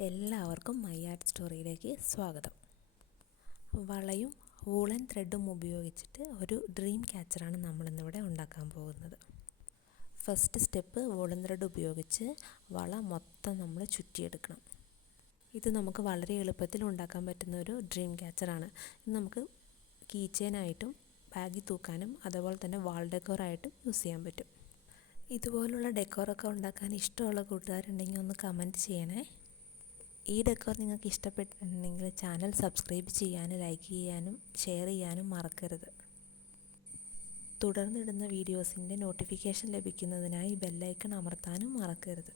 എല്ലാവർക്കും my art സ്റ്റോറിയിലേക്ക് സ്വാഗതം. വളയും വൂളൻ ത്രെഡും ഉപയോഗിച്ചിട്ട് ഒരു ഡ്രീം ക്യാച്ചറാണ് നമ്മളിന്നിവിടെ ഉണ്ടാക്കാൻ പോകുന്നത്. ഫസ്റ്റ് സ്റ്റെപ്പ് വൂളൻ ത്രെഡ് ഉപയോഗിച്ച് വള മൊത്തം നമ്മൾ ചുറ്റിയെടുക്കണം. ഇത് നമുക്ക് വളരെ എളുപ്പത്തിൽ ഉണ്ടാക്കാൻ പറ്റുന്ന ഒരു ഡ്രീം ക്യാച്ചറാണ് ഇത് നമുക്ക് കീ ചെയിനായിട്ടും ബാഗിൽ തൂക്കാനും അതുപോലെ തന്നെ വാൾ ഡെക്കോറായിട്ടും യൂസ് ചെയ്യാൻ പറ്റും. ഇതുപോലുള്ള ഡെക്കോറൊക്കെ ഉണ്ടാക്കാൻ ഇഷ്ടമുള്ള കൂട്ടുകാരുണ്ടെങ്കിൽ ഒന്ന് കമന്റ് ചെയ്യണേ. ഈ ഡെക്കോർ നിങ്ങൾക്ക് ഇഷ്ടപ്പെട്ടിട്ടുണ്ടെങ്കിൽ ചാനൽ സബ്സ്ക്രൈബ് ചെയ്യാനും ലൈക്ക് ചെയ്യാനും ഷെയർ ചെയ്യാനും മറക്കരുത്. തുടർന്നിടുന്ന വീഡിയോസിന്റെ നോട്ടിഫിക്കേഷൻ ലഭിക്കുന്നതിനായി ബെല്ലൈക്കൺ അമർത്താനും മറക്കരുത്.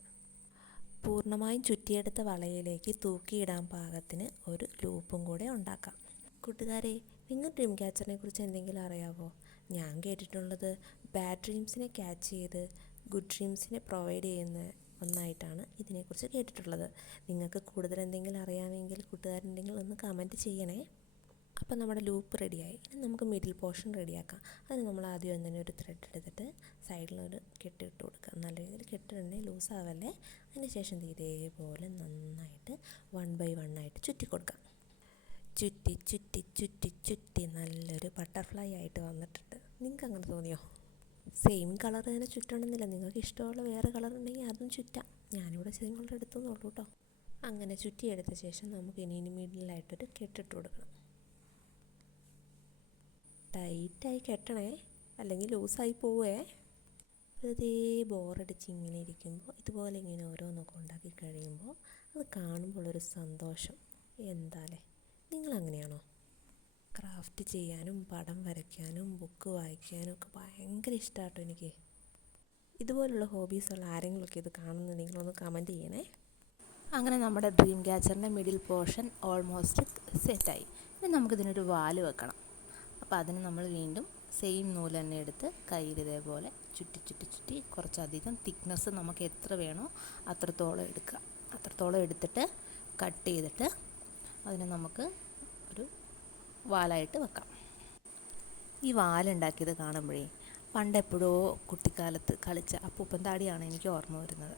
പൂർണമായും ചുറ്റിയെടുത്ത വളയിലേക്ക് തൂക്കിയിടാൻ പാകത്തിന് ഒരു ലൂപ്പും കൂടെ ഉണ്ടാക്കാം. കൂട്ടുകാരെ നിങ്ങൾ ഡ്രീം ക്യാച്ചറിനെ കുറിച്ച് എന്തെങ്കിലും അറിയാവോ? ഞാൻ കേട്ടിട്ടുള്ളത് ബാഡ് ഡ്രീംസിനെ ക്യാച്ച് ചെയ്ത് ഗുഡ് ഡ്രീംസിനെ പ്രൊവൈഡ് ചെയ്യുന്ന ഒന്നായിട്ടാണ് ഇതിനെക്കുറിച്ച് കേട്ടിട്ടുള്ളത്. നിങ്ങൾക്ക് കൂടുതൽ എന്തെങ്കിലും അറിയാമെങ്കിൽ കൂട്ടുകാരുണ്ടെങ്കിൽ ഒന്ന് കമന്റ് ചെയ്യണേ. അപ്പോൾ നമ്മുടെ ലൂപ്പ് റെഡിയായി ഇനി നമുക്ക് മിഡിൽ പോർഷൻ റെഡിയാക്കാം അതിന് നമ്മൾ ആദ്യം തന്നെ ഒരു ത്രെഡ് എടുത്തിട്ട് സൈഡിലൊരു കെട്ടിട്ട് കൊടുക്കുക നല്ല രീതിയിൽ കെട്ടിട്ടുണ്ടെങ്കിൽ ലൂസാവല്ലേ അതിന് ശേഷം ഇതേപോലെ നന്നായിട്ട് വൺ ബൈ വൺ ആയിട്ട് ചുറ്റി കൊടുക്കാം. ചുറ്റി ചുറ്റി ചുറ്റി ചുറ്റി നല്ലൊരു ബട്ടർഫ്ലൈ ആയിട്ട് വന്നിട്ടുണ്ട്. നിങ്ങൾക്ക് അങ്ങനെ തോന്നിയോ? സെയിം കളർ തന്നെ ചുറ്റണമെന്നില്ല. നിങ്ങൾക്ക് ഇഷ്ടമുള്ള വേറെ കളർ ഉണ്ടെങ്കിൽ അതും ചുറ്റാം. ഞാനിവിടെ സെയിം കളർ എടുത്തെന്നുള്ളൂ കേട്ടോ അങ്ങനെ ചുറ്റിയെടുത്ത ശേഷം നമുക്ക് ഇനി ഇനി മിഡിലായിട്ടൊരു കെട്ടിട്ട് കൊടുക്കണം. ടൈറ്റായി കെട്ടണേ. അല്ലെങ്കിൽ ലൂസായി പോവേ. വെറുതെ ബോറടിച്ച് ഇങ്ങനെ ഇരിക്കുമ്പോൾ ഇതുപോലെ ഇങ്ങനെ ഓരോന്നൊക്കെ ഉണ്ടാക്കി കഴിയുമ്പോൾ അത് കാണുമ്പോൾ ഒരു സന്തോഷം. എന്താലേ നിങ്ങളങ്ങനെയാണോ? ക്രാഫ്റ്റ് ചെയ്യാനും പടം വരയ്ക്കാനും ബുക്ക് വായിക്കാനും ഒക്കെ ഭയങ്കര ഇഷ്ടമാട്ടോ എനിക്ക്. ഇതുപോലുള്ള ഹോബീസുള്ള ആരെങ്കിലുമൊക്കെ ഇത് കാണുന്നുണ്ടെങ്കിൽ ഒന്ന് കമന്റ് ചെയ്യണേ. അങ്ങനെ നമ്മുടെ ഡ്രീം ക്യാച്ചറിന്റെ മിഡിൽ പോർഷൻ ഓൾമോസ്റ്റ് സെറ്റായി ഇനി നമുക്കിതിനൊരു വാൽ വെക്കണം. അപ്പോൾ അതിന് നമ്മൾ വീണ്ടും സെയിം നൂൽ തന്നെ എടുത്ത് കയ്യിൽ ഇതേപോലെ ചുറ്റി ചുറ്റി ചുറ്റി കുറച്ചധികം തിക്നെസ് നമുക്ക് എത്ര വേണോ അത്രത്തോളം എടുക്കുക. അത്രത്തോളം എടുത്തിട്ട് കട്ട് ചെയ്തിട്ട് അതിനെ നമുക്ക് ഒരു വാലായിട്ട് വെക്കാം. ഈ വാലുണ്ടാക്കിയത് കാണുമ്പോഴേ പണ്ടെപ്പോഴോ കുട്ടിക്കാലത്ത് കളിച്ച അപ്പൂപ്പൻ താടിയാണ് എനിക്ക് ഓർമ്മ വരുന്നത്.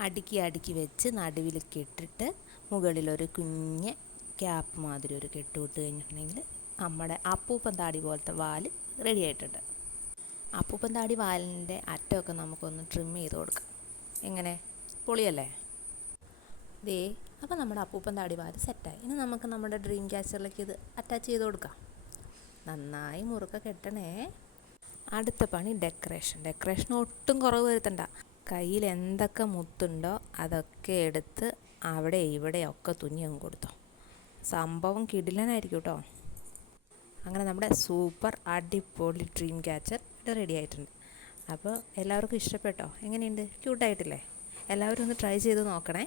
അടുക്കി അടുക്കി വെച്ച് നടുവിൽ കെട്ടിട്ട് മുകളിലൊരു കുഞ്ഞ് ക്യാപ്പ് മാതിരി ഒരു കെട്ടുവിട്ട് കഴിഞ്ഞിട്ടുണ്ടെങ്കിൽ നമ്മുടെ അപ്പൂപ്പൻ താടി പോലത്തെ വാൽ റെഡി ആയിട്ടുണ്ട്. അപ്പൂപ്പൻ താടി വാലിന്റെ അറ്റമൊക്കെ നമുക്കൊന്ന് ട്രിം ചെയ്ത് കൊടുക്കാം. എങ്ങനെ? പൊളിയല്ലേ? ദേ അപ്പോൾ നമ്മുടെ അപ്പൂപ്പൻ താടിവാര് സെറ്റായി. ഇനി നമുക്ക് നമ്മുടെ ഡ്രീം ക്യാച്ചറിലേക്ക് ഇത് അറ്റാച്ച് ചെയ്ത് കൊടുക്കാം. നന്നായി മുറുക്ക കെട്ടണേ. അടുത്ത പണി ഡെക്കറേഷൻ ഡെക്കറേഷൻ ഒട്ടും കുറവ് വരുത്തണ്ട. കയ്യിൽ എന്തൊക്കെ മുത്തുണ്ടോ അതൊക്കെ എടുത്ത് അവിടെ ഇവിടെയൊക്കെ തുന്നി അങ്ങ് കൊടുത്തോ. സംഭവം കിടിലനായിരിക്കും കേട്ടോ അങ്ങനെ നമ്മുടെ സൂപ്പർ അടിപൊളി ഡ്രീം ക്യാച്ചർ ഇവിടെ റെഡി ആയിട്ടുണ്ട്. അപ്പോൾ എല്ലാവർക്കും ഇഷ്ടപ്പെട്ടോ? എങ്ങനെയുണ്ട്? ക്യൂട്ടായിട്ടില്ലേ എല്ലാവരും ഒന്ന് ട്രൈ ചെയ്ത് നോക്കണേ.